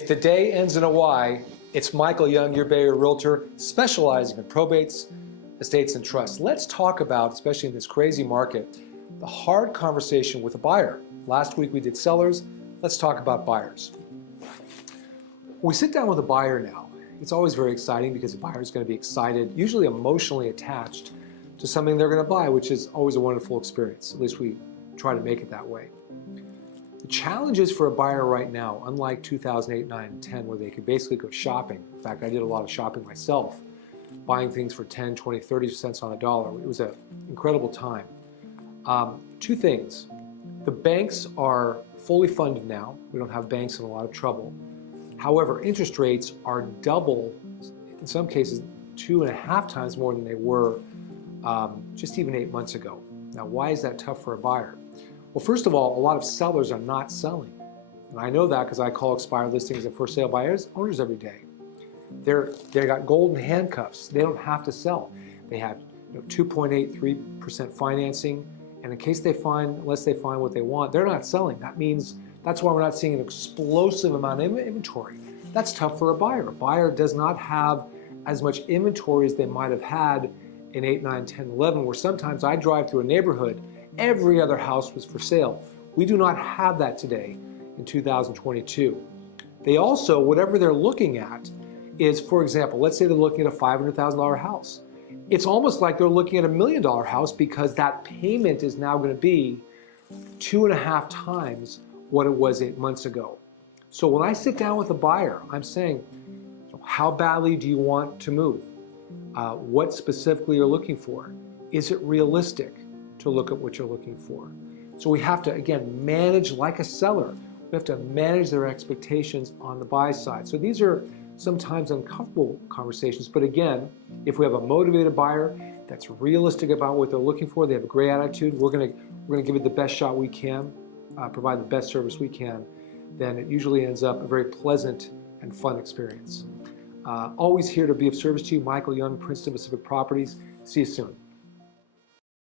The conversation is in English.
If the day ends in a Y, it's Michael Young, your Bay Area realtor, specializing in probates, estates, and trusts. Let's talk about, especially in this crazy market, the hard conversation with a buyer. Last week we did sellers. Let's talk about buyers. When we sit down with a buyer now, it's always very exciting because the buyer is going to be excited, usually emotionally attached to something they're going to buy, which is always a wonderful experience. At least we try to make it that way. The challenges for a buyer right now, unlike 2008, 9, and 10, where they could basically go shopping. In fact, I did a lot of shopping myself, buying things for 10, 20, 30 cents on the dollar. It was an incredible time. Two things. The banks are fully funded now. We don't have banks in a lot of trouble. However, interest rates are double, in some cases 2.5 times more than they were just even 8 months ago. Now, why is that tough for a buyer? Well, first of all, a lot of sellers are not selling. And I know that because I call expired listings and for sale buyers owners every day. They got golden handcuffs. They don't have to sell. They have 2.83% financing, and in case unless they find what they want, they're not selling. That means that's why we're not seeing an explosive amount of inventory. That's tough for a buyer. A buyer does not have as much inventory as they might have had in 8, 9, 10, 11, where sometimes I drive through a neighborhood, every other house was for sale. We do not have that today in 2022. They also, whatever they're looking at is, for example, let's say they're looking at a $500,000 house. It's almost like they're looking at $1 million house because that payment is now going to be 2.5 times what it was 8 months ago. So when I sit down with a buyer, I'm saying, how badly do you want to move? What specifically you're looking for? Is it realistic to look at what you're looking for? So we have to, again, manage like a seller. We have to manage their expectations on the buy side. So these are sometimes uncomfortable conversations, but again, if we have a motivated buyer that's realistic about what they're looking for, they have a great attitude, we're gonna give it the best shot we can, provide the best service we can, then it usually ends up a very pleasant and fun experience. Always here to be of service to you, Michael Young, Princeton Pacific Properties. See you soon.